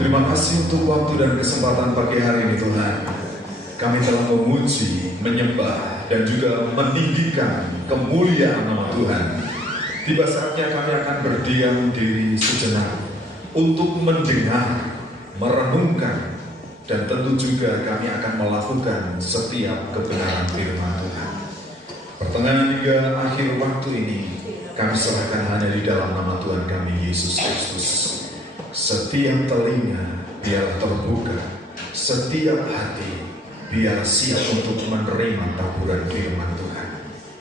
Terima kasih untuk waktu dan kesempatan pagi hari ini Tuhan. Kami telah memuji, menyembah, dan juga meninggikan kemuliaan nama Tuhan. Tiba saatnya kami akan berdiam diri sejenak untuk mendengar, merenungkan, dan tentu juga kami akan melakukan setiap kebenaran firman Tuhan. Pertengahan hingga akhir waktu ini, kami serahkan hanya di dalam nama Tuhan kami, Yesus Kristus. Setiap telinga biar terbuka, setiap hati biar siap untuk menerima taburan firman Tuhan.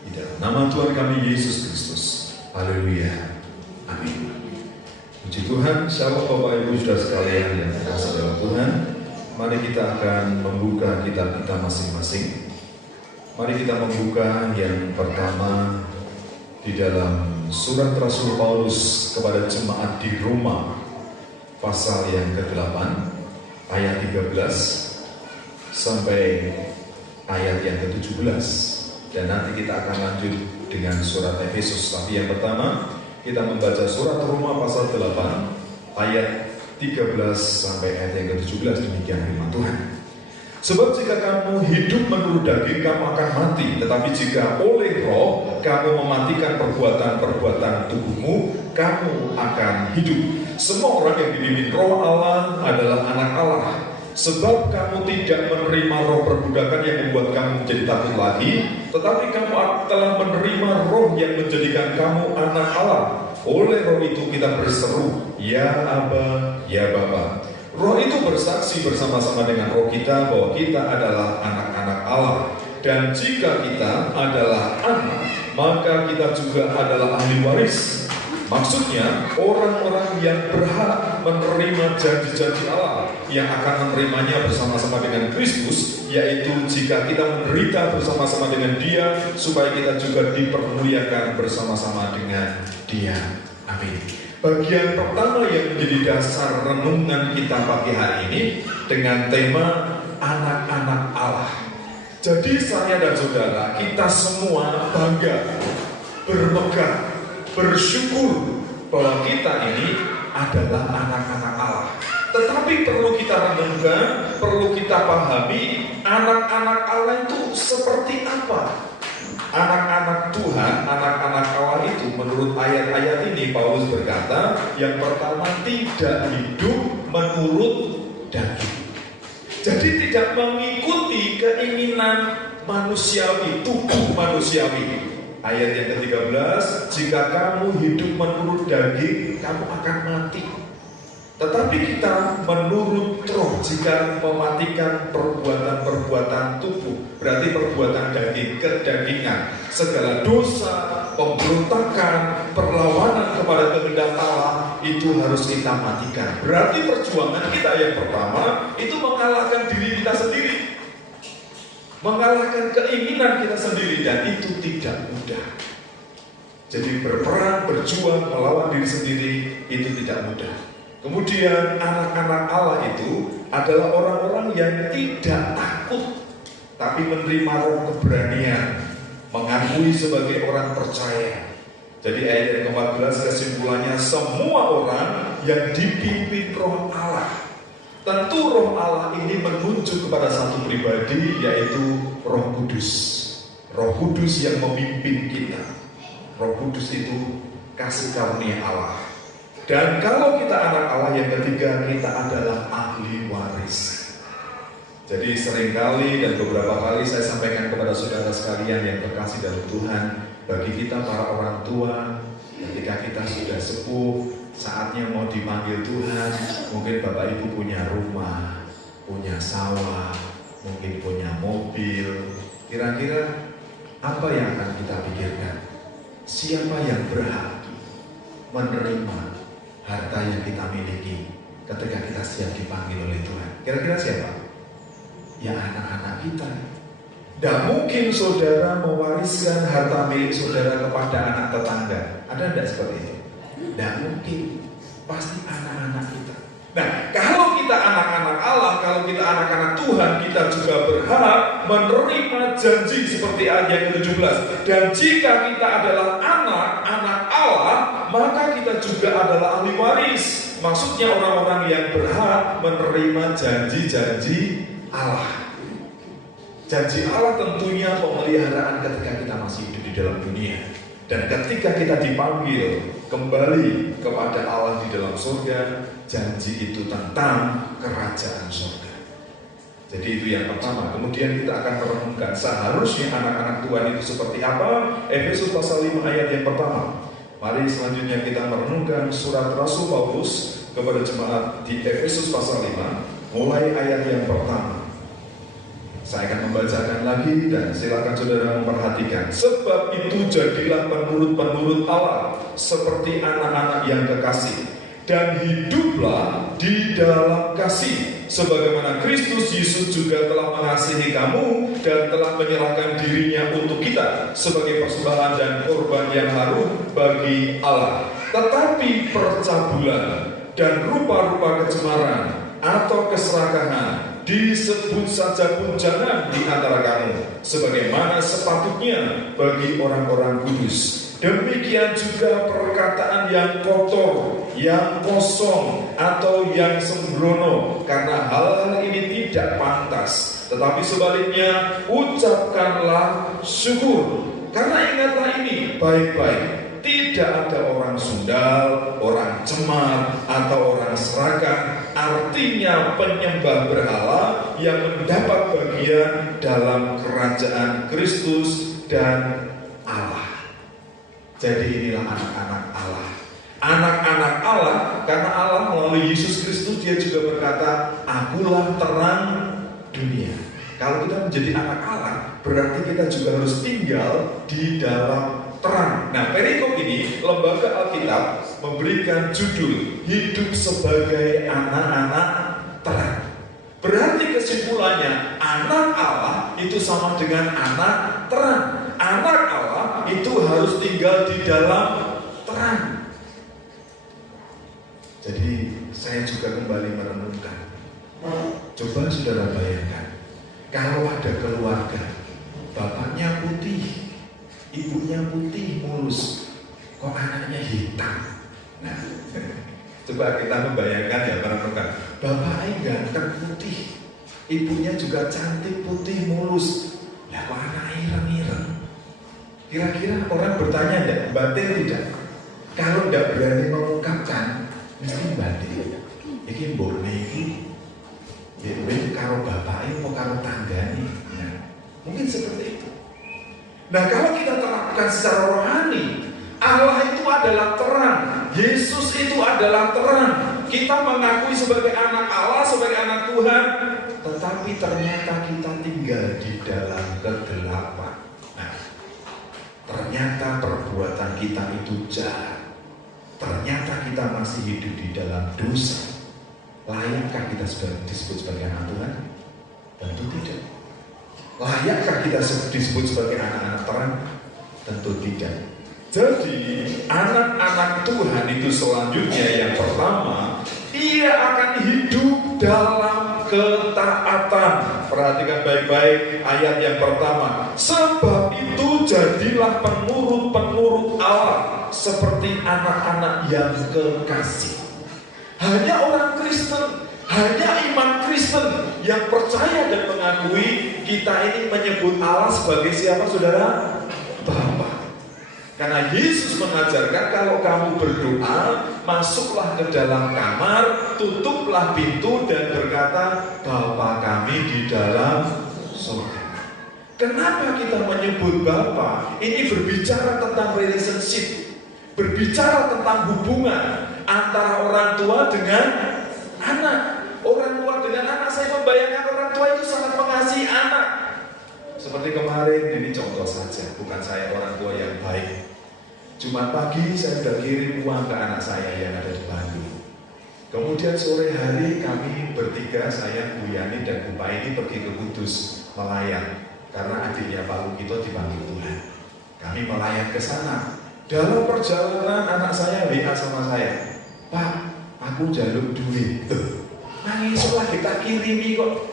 Di dalam nama Tuhan kami, Yesus Kristus. Haleluya. Amin. Puji Tuhan, shalom Bapak Ibu Saudara sekalian yang dikasihi dalam Tuhan. Mari kita akan membuka kitab kita masing-masing. Mari kita membuka yang pertama di dalam surat Rasul Paulus kepada jemaat di Roma, pasal yang ke-8, ayat 13 sampai ayat yang ke-17. Dan nanti kita akan lanjut dengan surat Efesus. Tapi yang pertama, kita membaca surat Roma pasal 8, ayat 13 sampai ayat yang ke-17. Demikian firman Tuhan. Sebab jika kamu hidup menurut daging, kamu akan mati. Tetapi jika oleh roh kamu mematikan perbuatan-perbuatan tubuhmu, kamu akan hidup. Semua orang yang dipimpin roh Allah adalah anak Allah. Sebab kamu tidak menerima roh perbudakan yang membuat kamu menjadi takut lagi, tetapi kamu telah menerima roh yang menjadikan kamu anak Allah. Oleh roh itu kita berseru, ya Aba, ya Bapa. Roh itu bersaksi bersama-sama dengan roh kita bahwa kita adalah anak-anak Allah. Dan jika kita adalah anak, maka kita juga adalah ahli waris. Maksudnya, orang-orang yang berhak menerima janji-janji Allah yang akan menerimanya bersama-sama dengan Kristus, yaitu jika kita menderita bersama-sama dengan Dia, supaya kita juga dipermuliakan bersama-sama dengan Dia. Amin. Bagian pertama yang menjadi dasar renungan kita pagi hari ini dengan tema anak-anak Allah. Jadi saya dan saudara, kita semua bangga, bermegah, bersyukur bahwa kita ini adalah anak-anak Allah. Tetapi perlu kita renungkan, perlu kita pahami, anak-anak Allah itu seperti apa? Anak-anak Tuhan, anak-anak Allah itu menurut ayat-ayat ini Paulus berkata, yang pertama tidak hidup menurut daging. Jadi tidak mengikuti keinginan manusiawi, tubuh manusiawi. Ayat yang ke-13, jika kamu hidup menurut daging, kamu akan mati. Tetapi kita menurut roh, jika mematikan perbuatan-perbuatan tubuh, berarti perbuatan daging, kedagingan, segala dosa, pemberontakan, perlawanan kepada kehendak Allah, itu harus kita matikan. Berarti perjuangan kita yang pertama, itu mengalahkan diri kita sendiri, mengalahkan keinginan kita sendiri, dan itu tidak mudah. Jadi berperang, berjuang, melawan diri sendiri, itu tidak mudah. Kemudian anak-anak Allah itu adalah orang-orang yang tidak takut, tapi menerima roh keberanian, mengakui sebagai orang percaya. Jadi ayat yang ke-14 kesimpulannya, semua orang yang dipimpin roh Allah. Tentu roh Allah ini menunjuk kepada satu pribadi, yaitu Roh Kudus. Roh Kudus yang memimpin kita. Roh Kudus itu kasih karunia Allah. Dan kalau kita anak Allah, yang ketiga, kita adalah ahli waris. Jadi seringkali dan beberapa kali saya sampaikan kepada saudara sekalian yang terkasih dalam Tuhan, bagi kita para orang tua, ketika kita sudah sepuh, saatnya mau dipanggil Tuhan, mungkin Bapak Ibu punya rumah, punya sawah, mungkin punya mobil. Kira-kira apa yang akan kita pikirkan? Siapa yang berhak menerima harta yang kita miliki ketika kita siap dipanggil oleh Tuhan? Kira-kira siapa? Ya anak-anak kita. Tidak mungkin saudara mewariskan harta milik saudara kepada anak tetangga. Ada tidak seperti itu? Tidak mungkin. Pasti anak-anak kita. Nah, kalau kita anak-anak Allah, kalau kita anak-anak Tuhan, kita juga berhak menerima janji seperti ayat yang ke-17. Dan jika kita adalah anak-anak Allah, maka kita juga adalah ahli waris. Maksudnya orang-orang yang berhak menerima janji-janji Allah. Janji Allah tentunya pemeliharaan ketika kita masih hidup di dalam dunia. Dan ketika kita dipanggil kembali kepada Allah di dalam surga, janji itu tentang kerajaan surga. Jadi itu yang pertama. Kemudian kita akan merenungkan seharusnya anak-anak Tuhan itu seperti apa. Efesus pasal 5 ayat yang pertama. Mari selanjutnya kita merenungkan surat Rasul Paulus kepada jemaat di Efesus pasal 5, mulai ayat yang pertama. Saya akan membacakan lagi dan silakan saudara memperhatikan. Sebab itu jadilah penurut-penurut Allah seperti anak-anak yang kekasih, dan hiduplah di dalam kasih, sebagaimana Kristus Yesus juga telah mengasihi kamu dan telah menyerahkan dirinya untuk kita sebagai persembahan dan korban yang harum bagi Allah. Tetapi percabulan dan rupa-rupa kecemaran atau keserakahan disebut saja pun jangan di antara kamu, sebagaimana sepatutnya bagi orang-orang kudus. Demikian juga perkataan yang kotor, yang kosong, atau yang sembrono, karena hal-hal ini tidak pantas. Tetapi sebaliknya, ucapkanlah syukur. Karena ingatlah ini baik-baik. Tidak ada orang sundal, orang cemar, atau orang serakah, artinya penyembah berhala yang mendapat bagian dalam kerajaan Kristus dan Allah. Jadi inilah anak-anak Allah. Anak-anak Allah, karena Allah melalui Yesus Kristus, dia juga berkata, akulah terang dunia. Kalau kita menjadi anak Allah, berarti kita juga harus tinggal di dalam terang. Nah, perikop ini Lembaga Alkitab memberikan judul hidup sebagai anak-anak terang. Berarti kesimpulannya anak Allah itu sama dengan anak terang. Anak Allah itu harus tinggal di dalam terang. Jadi saya juga kembali merenungkan. Coba saudara bayangkan, kalau ada keluarga, bapaknya putih, ibunya putih mulus, kok anaknya hitam. Nah, coba kita membayangkan ya, merenungkan. Bapaknya ganteng putih, ibunya juga cantik putih mulus, lah kok anaknya ireng-ireng. Kira-kira orang bertanya enggak, batin tidak? Kalau enggak berani mengungkapkan, mesti batin. Iki mbokne iki, ya karo bapaknya mau karo tanggane. Nah, mungkin seperti itu. Nah, kalau kita terapkan secara rohani, Allah itu adalah terang, Yesus itu adalah terang. Kita mengakui sebagai anak Allah, sebagai anak Tuhan, tetapi ternyata kita tinggal di dalam kegelapan. Nah, ternyata perbuatan kita itu jahat. Ternyata kita masih hidup di dalam dosa. Layakkah kita disebut sebagai anak Tuhan? Tentu tidak. Layakkah kita disebut sebagai anak-anak terang? Tentu tidak. Jadi anak-anak Tuhan itu selanjutnya yang pertama, ia akan hidup dalam ketaatan. Perhatikan baik-baik ayat yang pertama. Sebab itu jadilah penurut-penurut Allah seperti anak-anak yang kekasih. Hanya orang Kristen, hanya iman Kristen yang percaya dan mengakui kita ini menyebut Allah sebagai siapa, saudara? Bapa. Karena Yesus mengajarkan kalau kamu berdoa, masuklah ke dalam kamar, tutuplah pintu dan berkata, Bapa kami di dalam surga. Kenapa kita menyebut Bapa? Ini berbicara tentang relationship, berbicara tentang hubungan antara orang tua dengan anak. Orang tua dengan anak, saya membayangkan orang tua itu sangat mengasihi anak. Seperti kemarin, ini contoh saja, bukan saya orang tua yang baik. Jumat pagi saya sudah kirim uang ke anak saya yang ada di Bandung. Kemudian sore hari kami bertiga, saya, Bu Yani dan Bu Paini pergi ke Kudus melayat. Karena adiknya Pak Lukito dipanggil Tuhan. Kami melayat ke sana. Dalam perjalanan anak saya WA sama saya, Pak, aku jaluk duit. Nangislah kita kirimi kok.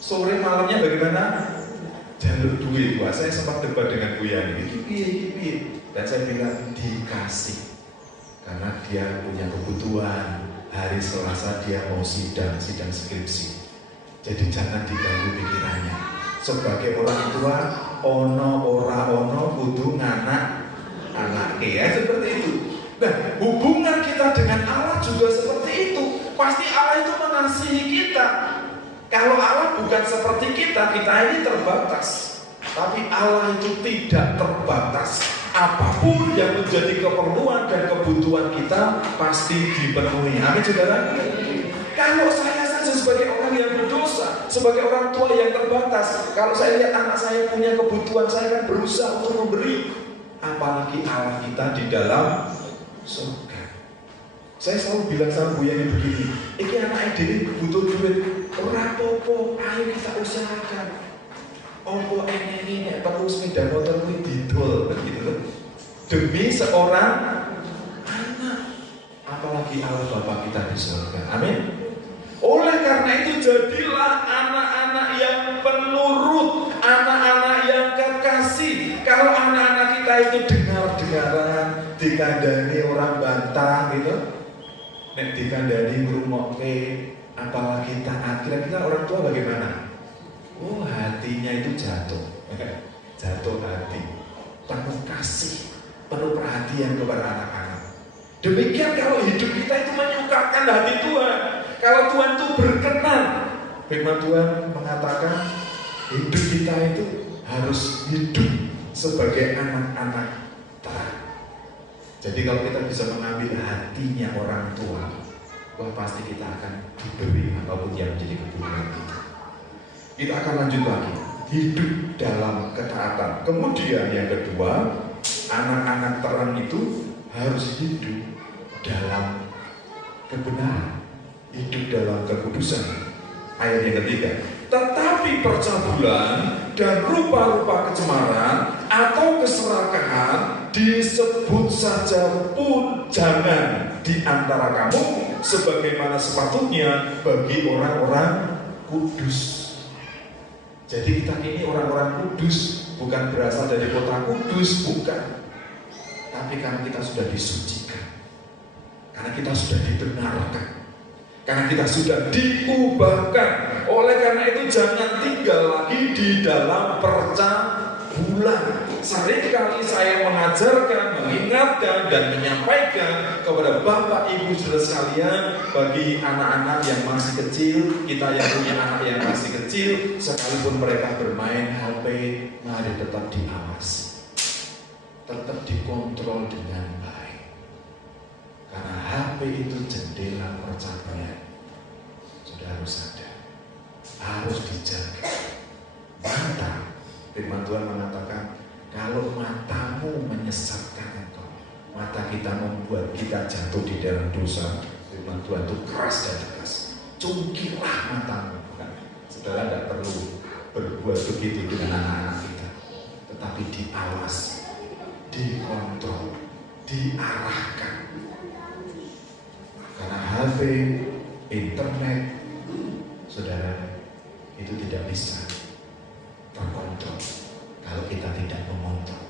Sore malamnya bagaimana? Jaluk duit. Wah, saya sempat debat dengan Bu Yani. Iki. Dan saya bilang dikasih. Karena dia punya kebutuhan. hari Selasa dia mau sidang skripsi. Jadi jangan diganggu pikirannya. Sebagai orang tua, ono ora ono kudu nganak anaknya, ya seperti itu. Nah, hubungan kita dengan Allah juga seperti itu. Pasti Allah itu mengasihi kita. Kalau Allah bukan seperti kita ini terbatas. Tapi Allah itu tidak terbatas. Apapun yang menjadi keperluan dan kebutuhan kita pasti dipenuhi. Amin, saudara. Kalau saya saja sebagai orang yang berdosa, sebagai orang tua yang terbatas, kalau saya lihat anak saya punya kebutuhan, saya akan berusaha untuk memberi. Apalagi Allah kita di dalam surga. Saya selalu bilang sama Bu Yani begini, ini anak ini butuh duit, ora apa-apa, ayo kita usahakan. Opo ini perlu sepeda motor ini didol, begitu. Demi seorang anak, apalagi Allah Bapa kita di surga. Amin. Oleh karena itu jadilah anak-anak yang penurut, anak-anak yang kekasih. Kalau anak-anak kita itu dengar-dengaran, dikandani orang bantah gitu, nek dikandani ngrungokke, apalagi taat, kira-kira orang tua bagaimana? Oh, hatinya itu jatuh hati, penuh kasih, penuh perhatian kepada anak-anak. Demikian kalau hidup kita itu menyukakan hati Tuhan, kalau Tuhan itu berkenan. Firman Tuhan mengatakan hidup kita itu harus hidup sebagai anak-anak terang. Jadi kalau kita bisa mengambil hatinya orang tua, wah pasti kita akan diberi apapun yang menjadi kebutuhan kita. Kita akan lanjut lagi, hidup dalam ketaatan. Kemudian yang kedua, anak-anak terang itu harus hidup dalam kebenaran, hidup dalam kekudusan. Ayat yang ketiga, tetapi percabulan dan rupa-rupa kecemaran atau keserakahan disebut saja pun jangan di antara kamu sebagaimana sepatutnya bagi orang-orang kudus. Jadi kita ini orang-orang kudus, bukan berasal dari kota kudus, bukan. Tapi karena kita sudah disucikan, karena kita sudah dibenarkan, karena kita sudah diubahkan. Oleh karena itu jangan tinggal lagi di dalam percabulan. Seringkali saya mengajarkan, mengingatkan, dan menyampaikan kepada Bapak Ibu saudara sekalian, bagi anak-anak yang masih kecil, kita yang punya anak yang masih kecil, sekalipun mereka bermain HP, mari tetap diawasi, tetap dikontrol dengan baik. Karena HP itu jendela percabulan. Sudah harus ada, harus dijaga. Mata, firman Tuhan mengatakan, kalau matamu menyesatkan engkau, mata kita membuat kita jatuh di dalam dosa, firman Tuhan itu keras dan tegas. Cungkilah matamu. Saudara tidak perlu berbuat begitu dengan anak-anak kita, tetapi diawasi, dikontrol, diarahkan. Karena HP, internet, saudara, itu tidak bisa terkontrol kalau kita tidak mengontrol,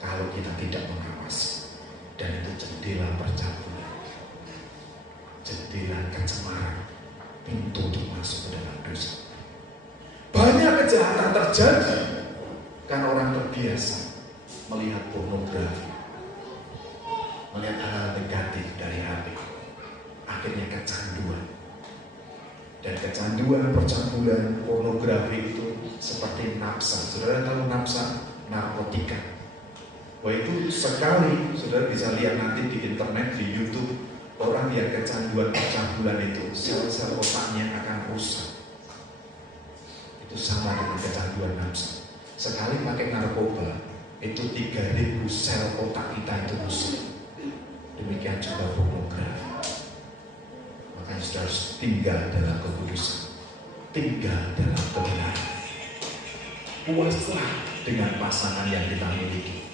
kalau kita tidak mengawasi. Dan itu jendela percabulan, jendela kecemaran, pintu untuk masuk ke dalam dosa. Banyak kejahatan terjadi karena orang terbiasa melihat pornografi, melihat hal negatif dari HP. Akhirnya kecanduan. Dan kecanduan percabulan pornografi itu seperti nafsa. Saudara tahu nafsa? Narkotika. Wah, itu sekali saudara bisa lihat nanti di internet, di YouTube, orang yang kecanduan percabulan itu sel-sel otaknya akan rusak. Itu sama dengan kecanduan nafsa. Sekali pakai narkoba, itu 3.000 sel otak kita itu rusak. Demikian juga pornografi. Makanya kita harus tinggal dalam kekudusan, tinggal dalam kebenaran. Puaslah dengan pasangan yang kita miliki.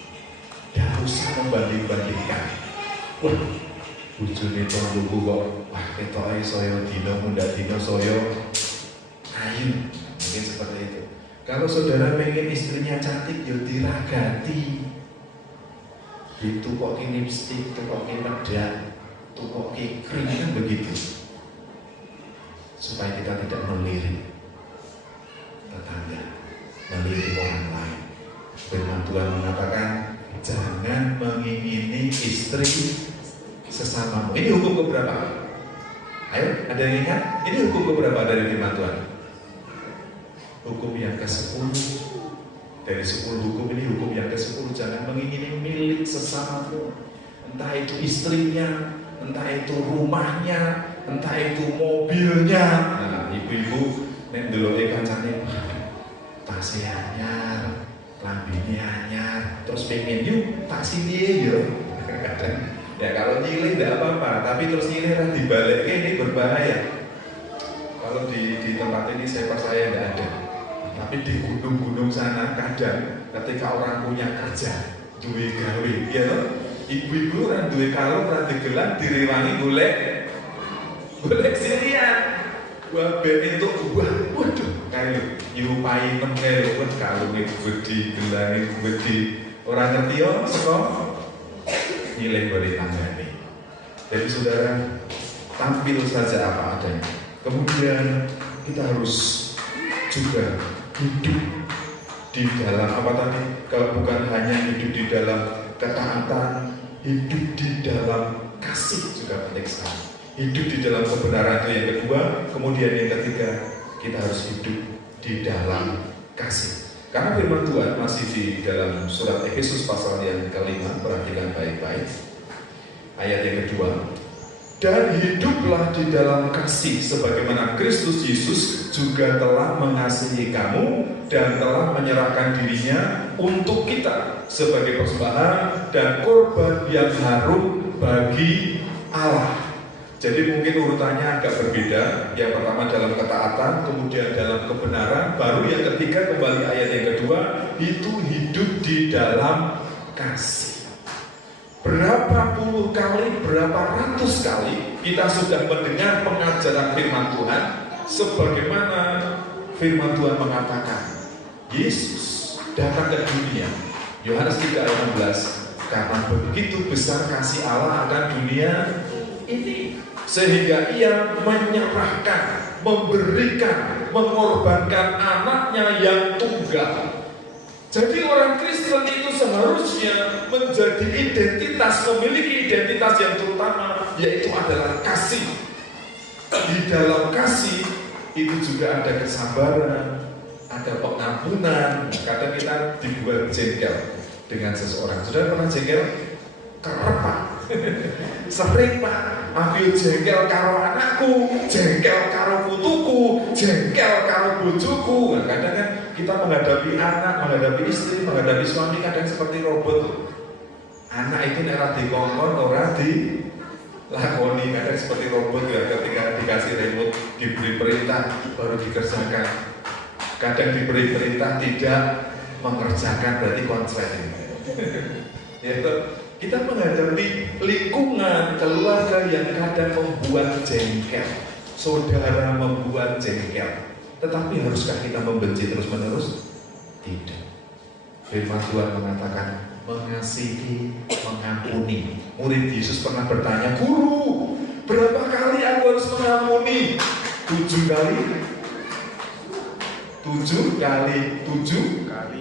Tidak usah membanding-bandingkan. Wah, bujune tonggoku kok, wah ketoke saya dino mundak dino saya ayu. Mungkin seperti itu. Kalau saudara pengen istrinya cantik, ya diragati. Ditukoki lipstik, tukoki medal. tukoki kering kan begitu. Supaya kita tidak melirik tetangga, melirik orang lain. Firman Tuhan mengatakan, jangan mengingini istri sesamamu. Ini hukum keberapa? Ayo, ada yang ingat? Ini hukum keberapa dari firman Tuhan? Hukum yang ke-10. Dari 10 hukum ini hukum yang ke-10. Jangan mengingini milik sesamamu. Entah itu istrinya, entah itu rumahnya, entah itu mobilnya. Nah, ibu-ibu nek ndeloke kancane, tasnya anyar, lambene anyar, terus pengen yuk tak sini yo. Ya kalau nyilih tidak apa-apa, tapi terus nyilih kan dibalik ini berbahaya. Kalau di tempat ini saya percaya tidak ada. Tapi di gunung-gunung sana kadang ketika orang punya kerja, duwe gawe, ya loh. Ibu-ibu orang duwe kalung, orang digelan, direwangi golek sirian. Wah, ben itu waduh, kayu nyupai nemel, wah kalungnya gede, gelange gede. Orang ngerti yo, seko nyilih beri tanggane. Jadi saudara, tampil saja apa adanya. Kemudian kita harus juga hidup di dalam apa tadi? Kalau bukan hanya hidup di dalam ketaatan, hidup di dalam kasih juga penting sekali. Hidup di dalam kebenaran itu yang kedua. Kemudian yang ketiga, kita harus hidup di dalam kasih. Karena firman Tuhan masih di dalam surat Efesus pasal yang ke-5, perhatikan baik-baik. Ayat yang kedua, dan hiduplah di dalam kasih sebagaimana Kristus Yesus juga telah mengasihi kamu dan telah menyerahkan dirinya untuk kita sebagai persembahan dan korban yang harum bagi Allah. Jadi mungkin urutannya agak berbeda. Yang pertama dalam ketaatan, kemudian dalam kebenaran, baru yang ketiga kembali ayat yang kedua, itu hidup di dalam kasih. Berapa puluh kali, berapa ratus kali kita sudah mendengar pengajaran firman Tuhan, sebagaimana firman Tuhan mengatakan, Yesus datang ke dunia, Yohanes 3 ayat 16, karena begitu besar kasih Allah akan dunia ini, sehingga ia menyerahkan, memberikan, mengorbankan anaknya yang tunggal. Jadi orang Kristen itu seharusnya menjadi identitas, memiliki identitas yang terutama, yaitu adalah kasih. Di dalam kasih itu juga ada kesabaran, ada pengampunan. Kadang kita dibuat jengkel dengan seseorang. Sudah pernah jengkel? Kerep Pak. Sering Pak, aku jengkel karo anakku, jengkel karo putuku, jengkel karo bojoku. Nah, kadang kan kita menghadapi anak, menghadapi istri, menghadapi suami kadang seperti robot. Anak itu nek dikongkon ora dilakoni, kadang seperti robot ya, ketika dikasih remote, diberi perintah baru dikerjakan. Kadang diberi perintah tidak mengerjakan, berarti konslet. Yaitu kita menghadapi lingkungan keluarga yang kadang membuat jengkel, saudara membuat jengkel. Tetapi haruskah kita membenci terus-menerus? Tidak. Firman Tuhan mengatakan mengasihi, mengampuni. Murid Yesus pernah bertanya, Guru, berapa kali aku harus mengampuni? 7 kali? 7 kali.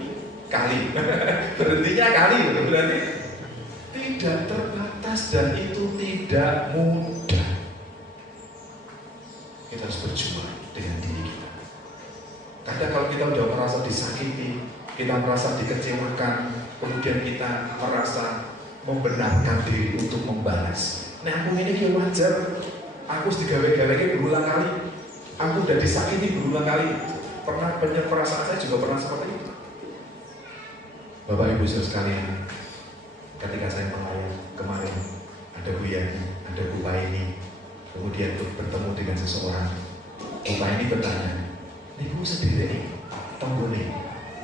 Berhentinya kali, berarti tidak terbatas dan itu tidak mudah. Kita harus berjuang dengan diri kita. Kadang kalau kita sudah merasa disakiti, kita merasa dikecewakan, kemudian kita merasa membenarkan diri untuk membalas. Nah aku ini wajar, aku digawe-gawe berulang kali, aku sudah disakiti berulang kali. Pernah banyak perasaan saya juga pernah seperti itu. Bapak Ibu saudara sekalian, ketika saya melayani kemarin, ada Bu Yani, ada Bu Paini, kemudian bertemu dengan seseorang. Bu Paini bertanya, Ibu sendiri, tunggu nih.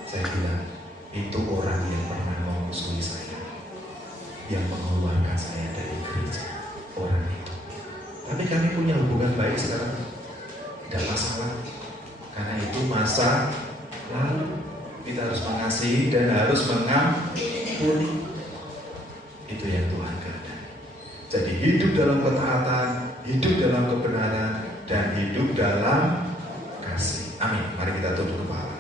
Saya bilang, itu orang yang pernah memusuhi saya, yang mengeluarkan saya dari gereja, orang itu. Tapi kami punya hubungan baik sekarang, tidak masalah. Karena itu masa lalu, kita harus mengasihi dan harus mengampuni. Itu yang Tuhan kehendaki. Jadi hidup dalam ketaatan, hidup dalam kebenaran, dan hidup dalam kasih. Amin. Mari kita tunduk kepala.